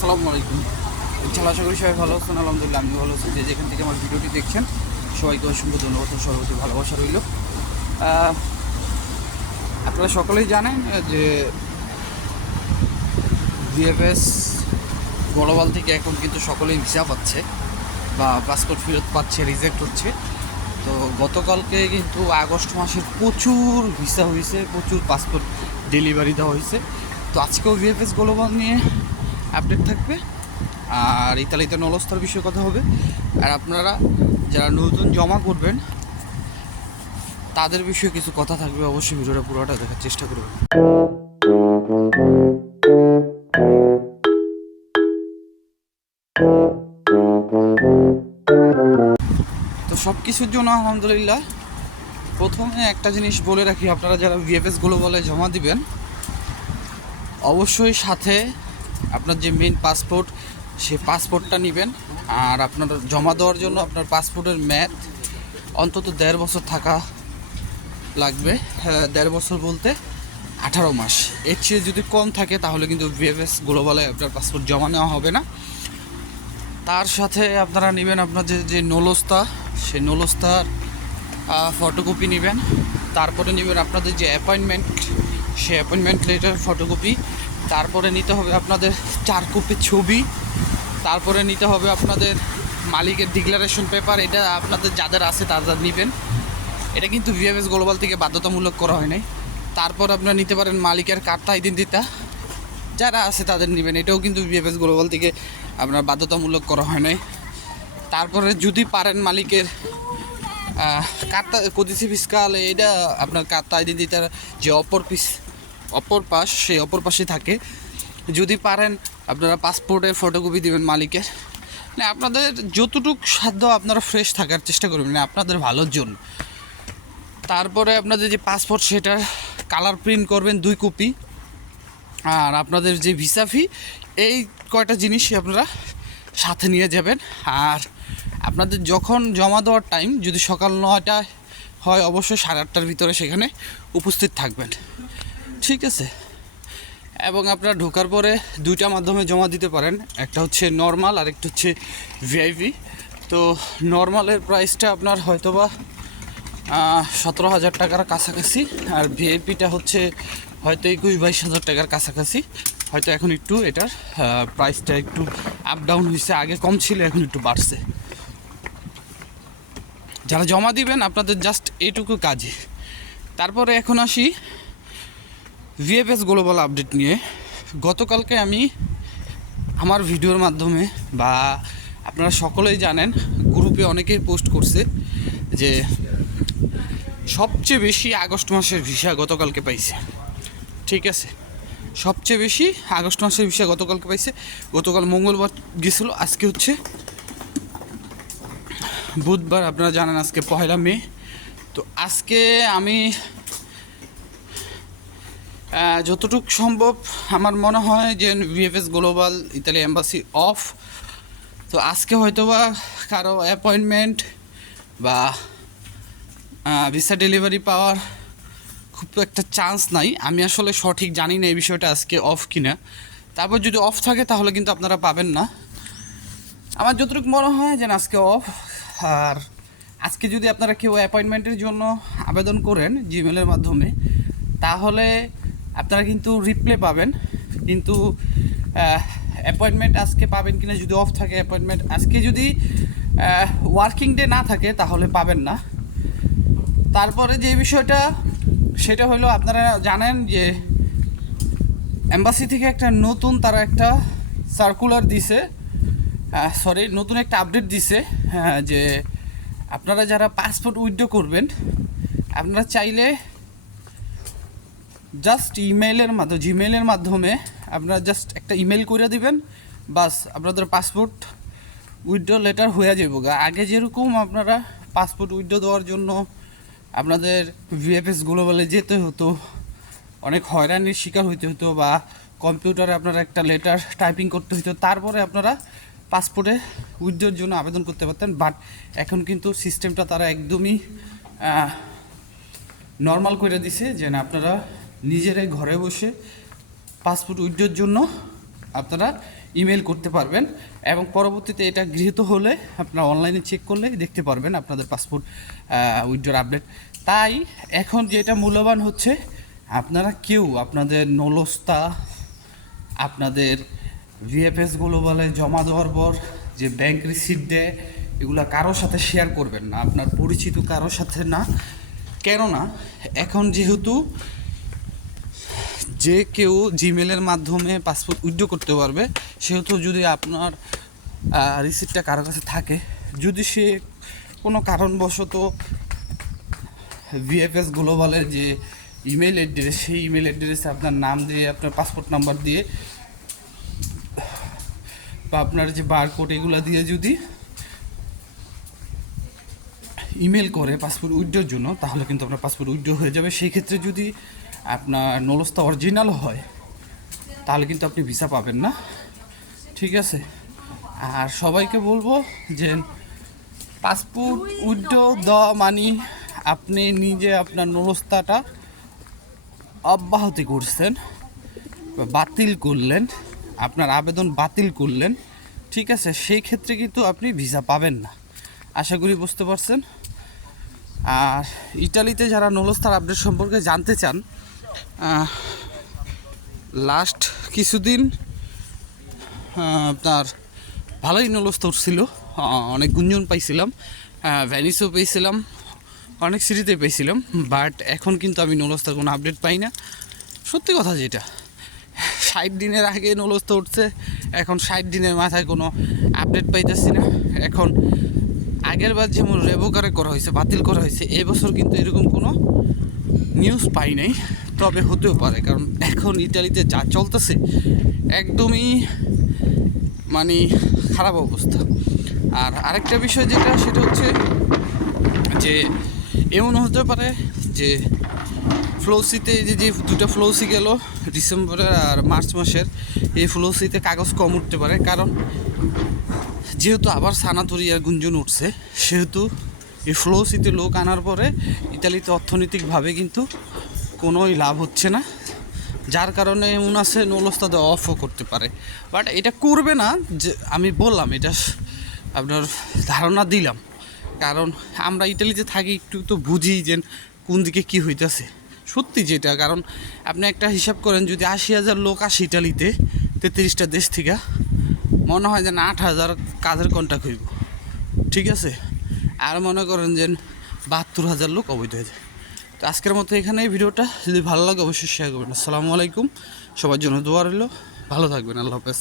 আসসালামু আলাইকুম। ইনশাআল্লাহ আশা করি সবাই ভালো আছেন। আলহামদুলিল্লাহ আমি ভালো আছি। যে যেখান থেকে আমার ভিডিওটি দেখছেন সবাইকে অসংখ্য ধন্যবাদ ও সর্বতি ভালোবাসা রইল। আপনারা সকলেই জানেন যে ভিএফএস গ্লোবাল থেকে এখন কিন্তু সকলেই ভিসা পাচ্ছে বা পাসপোর্ট ফেরত পাচ্ছে, রিজেক্ট হচ্ছে। তো গতকালকে কিন্তু আগস্ট মাসের প্রচুর ভিসা হয়েছে, প্রচুর পাসপোর্ট ডেলিভারি দেওয়া হয়েছে। তো আজকেও ভিএফএস গ্লোবাল নিয়ে আপডেট থাকবে, আর ইতালিতে নলস্তার বিষয়ে কথা হবে। আর আপনারা যারা নতুন জমা করবেন তাদের বিষয়ে কিছু কথা থাকবে, অবশ্যই ভিডিওটা পুরোটা দেখার চেষ্টা করবেন। তো সব কিছুর জন্য আলহামদুলিল্লাহ প্রথমে একটা জিনিস বলে রাখি, আপনারা যারা ভিএফএস গ্লোবালে জমা দিবেন অবশ্যই সাথে আপনার যে মেইন পাসপোর্ট সেই পাসপোর্টটা নেবেন। আর আপনার জমা দেওয়ার জন্য আপনার পাসপোর্টের মেয়াদ অন্তত 1.5 বছর থাকা লাগবে। 1.5 বছর বলতে 18 মাস। এর চেয়ে যদি কম থাকে তাহলে কিন্তু ভিএফএস গ্লোবালে আপনার পাসপোর্ট জমা নেওয়া হবে না। তার সাথে আপনারা নেবেন আপনাদের যে নলস্তা, সেই নলস্তার ফটোকপি নেবেন। তারপরে নেবেন আপনাদের যে অ্যাপয়েন্টমেন্ট, সেই অ্যাপয়েন্টমেন্ট লেটার ফটোকপি। তারপরে নিতে হবে আপনাদের 4 কপি ছবি। তারপরে নিতে হবে আপনাদের মালিকের ডিক্লারেশন পেপার। এটা আপনাদের যাদের আছে তারা নেবেন। এটা কিন্তু ভিএফএস গ্লোবাল থেকে বাধ্যতামূলক করা হয় নাই। তারপর আপনারা নিতে পারেন মালিকের কার্তা আইডেন্টিটা, যারা আছে তাদের নেবেন। এটাও কিন্তু ভিএফএস গ্লোবাল থেকে আপনার বাধ্যতামূলক করা হয় নাই। তারপরে যদি পারেন মালিকের কার্তা কদিসি ফিসকাল, এটা আপনার কার্তা আইডেন্টিটার যে অপর পাশ, সেই অপর পাশে থাকে। যদি পারেন আপনারা পাসপোর্টের ফটোকপি দেবেন মালিকের। মানে আপনাদের যতটুকু সাধ্য আপনারা ফ্রেশ থাকার চেষ্টা করবেন, আপনাদের ভালোর জন্য। তারপরে আপনাদের যে পাসপোর্ট সেটার কালার প্রিন্ট করবেন 2 কপি। আর আপনাদের যে ভিসা ফি, এই কয়টা জিনিসই আপনারা সাথে নিয়ে যাবেন। আর আপনাদের যখন জমা দেওয়ার টাইম যদি সকাল 9টায় হয়, অবশ্যই 8:30টার ভিতরে সেখানে উপস্থিত থাকবেন, ঠিক আছে? এবং আপনারা ঢোকার পরে 2টা মাধ্যমে জমা দিতে পারেন, একটা হচ্ছে নর্মাল আর একটা হচ্ছে ভিআইপি। তো নর্মালের প্রাইসটা আপনার হয়তোবা 17,000 টাকার কাছাকাছি, আর ভিআইপিটা হচ্ছে হয়তো 21-22 হাজার টাকার কাছাকাছি। হয়তো এখন একটু এটার প্রাইসটা একটু আপ ডাউন হয়েছে, আগে কম ছিল এখন একটু বাড়ছে। যারা জমা দিবেন আপনাদের জাস্ট এইটুকু কাজে। তারপরে এখন আসি ভিএফএস গ্লোবাল আপডেট নিয়ে। গতকালকে আমি আমার ভিডিওর মাধ্যমে, বা আপনারা সকলেই জানেন, গ্রুপে অনেকেই পোস্ট করছে যে সবচেয়ে বেশি আগস্ট মাসের ভিসা গতকালকে পাইছে, ঠিক আছে? সবচেয়ে বেশি আগস্ট মাসের ভিসা গতকালকে পাইছে। গতকাল মঙ্গলবার গেছিল, আজকে হচ্ছে বুধবার। আপনারা জানেন আজকে 1 মে। তো আজকে আমি যতটুকু সম্ভব আমার মনে হয় যে VFS global Italy embassy of. তো আজকে হয়তোবা কারো অ্যাপয়েন্টমেন্ট বা ভিসা ডেলিভারি পাওয়ার খুব একটা চান্স নাই। আমি আসলে সঠিক জানি না এই বিষয়টা আজকে অফ কিনা। তারপর যদি অফ থাকে তাহলে কিন্তু আপনারা পাবেন না। আমার যতটুকু মনে হয় যে আজকে অফ। আর আজকে যদি আপনারা কেউ অ্যাপয়েন্টমেন্টের জন্য আবেদন করেন জিমেলের মাধ্যমে, তাহলে আপনারা কিন্তু রিপ্লে পাবেন। কিন্তু অ্যাপয়েন্টমেন্ট আজকে পাবেন কিনা যদি অফ থাকে, অ্যাপয়েন্টমেন্ট আজকে যদি ওয়ার্কিং ডে না থাকে তাহলে পাবেন না। তারপরে যে বিষয়টা সেটা হলো, আপনারা জানেন যে এম্বাসি থেকে একটা নতুন তারা একটা সার্কুলার দিছে, নতুন একটা আপডেট দিছে, যে আপনারা যারা পাসপোর্ট উইথড্র করবেন আপনারা চাইলে জাস্ট জিমেইলের মাধ্যমে আপনারা জাস্ট একটা ইমেল করে দিবেন, বাস আপনাদের পাসপোর্ট উইথড্র লেটার হয়ে যাবে। আগে যেরকম আপনারা পাসপোর্ট উইথড্র দেওয়ার জন্য আপনাদের ভিএফএস গ্লোবালে যেতে হতো, অনেক হয়রানির শিকার হইতে হতো, বা কম্পিউটারে আপনারা একটা লেটার টাইপিং করতে হতো, তারপরে আপনারা পাসপোর্টে উইথড্রর জন্য আবেদন করতে পারতেন। বাট এখন কিন্তু সিস্টেমটা তারা একদমই নর্মাল করে দিছে, যে না আপনারা নিজেরাই ঘরে বসে পাসপোর্ট উইথড্রর জন্য আপনারা ইমেল করতে পারবেন এবং পরবর্তীতে এটা গৃহীত হলে আপনারা অনলাইনে চেক করলে দেখতে পারবেন আপনাদের পাসপোর্ট উইথড্রর আপডেট। তাই এখন যেটা মূল্যবান হচ্ছে, আপনারা কেউ আপনাদের নলস্তা, আপনাদের ভিএফএসগুলো বলে জমা দেওয়ার পর যে ব্যাংক রিসিপ্ট দেয়, এগুলো কারোর সাথে শেয়ার করবেন না, আপনার পরিচিত কারোর সাথে না। কেননা এখন যেহেতু যে কেউ জিমেলের মাধ্যমে পাসপোর্ট উইথড্র করতে পারবে, সেহেতু যদি আপনার রিসিপ্টটা কারোর কাছে থাকে, যদি সে কোনো কারণবশত ভিএফএস গ্লোবালের যে ইমেল অ্যাড্রেস, সেই ইমেল অ্যাড্রেসে আপনার নাম দিয়ে, আপনার পাসপোর্ট নাম্বার দিয়ে বা আপনার যে বারকোড এগুলো দিয়ে যদি ইমেল করে পাসপোর্ট উইথড্রর জন্য, তাহলে কিন্তু আপনার পাসপোর্ট উইথড্র হয়ে যাবে। সেই ক্ষেত্রে যদি আপনার নলস্তা অরিজিনাল হয়, তাহলে কিন্তু আপনি ভিসা পাবেন না, ঠিক আছে? আর সবাইকে বলবো যে পাসপোর্ট উইথড্র দেওয়া মানে আপনি নিজে আপনার নলস্তাটা অব্যাহতি করছেন, বাতিল করলেন, আপনার আবেদন বাতিল করলেন, ঠিক আছে? সেই ক্ষেত্রে কিন্তু আপনি ভিসা পাবেন না। আশা করি বুঝতে পারছেন। আর ইটালিতে যারা নলস্তার আপডেট সম্পর্কে জানতে চান, লাস্ট কিছুদিন আপনার ভালোই নলস্তা উঠছিল, অনেক গুঞ্জন পাইছিলাম, ভ্যানিসও পেয়েছিলাম, অনেক সিটিতে পেয়েছিলাম। বাট এখন কিন্তু আমি নলস্তার কোনো আপডেট পাই না। সত্যি কথা যেটা, 60 দিনের আগে নলস্তা উঠছে, এখন 60 দিনের মাথায় কোনো আপডেট পাইতেছি না। এখন আগের বার যেমন রেভোকারে করা হয়েছে, বাতিল করা হয়েছে, এবছর কিন্তু এরকম কোনো নিউজ পাই নাই। তবে হতেও পারে, কারণ এখন ইটালিতে যা চলতেছে একদমই মানে খারাপ অবস্থা। আর আরেকটা বিষয় যেটা, সেটা হচ্ছে যে এমন হতে পারে যে ফ্লোসিতে যে দুটো ফ্লোসি গেল ডিসেম্বরের আর মার্চ মাসের, এই ফ্লোসিতে কাগজ কম উঠতে পারে। কারণ যেহেতু আবার সানাতোরিয়ার গুঞ্জন উঠছে, সেহেতু এই ফ্লোসিতে লোক আনার পরে ইতালিতে অর্থনৈতিকভাবে কিন্তু কোনোই লাভ হচ্ছে না, যার কারণে এমন আছে নলস্তা দেওয়া অফও করতে পারে। বাট এটা করবে না, যে আমি বললাম, এটা আপনার ধারণা দিলাম, কারণ আমরা ইটালিতে থাকি, একটু তো বুঝি যে কোন দিকে কী হইতেছে। সত্যি যেটা, কারণ আপনি একটা হিসাব করেন, যদি 80,000 লোক আসে ইটালিতে 33টা দেশ থেকে, মনে হয় যে 8,000 কাজের কন্ট্রাক্ট হইব, ঠিক আছে? আর মনে করেন যে 72,000 লোক অবৈধ হয়ে যায়। তো আজকের মতো এখানে এই ভিডিওটা, যদি ভালো লাগে অবশ্যই শেয়ার করবেন। আসসালামু আলাইকুম, সবার জন্য দোয়া রইল, ভালো থাকবেন, আল্লাহ হাফেজ।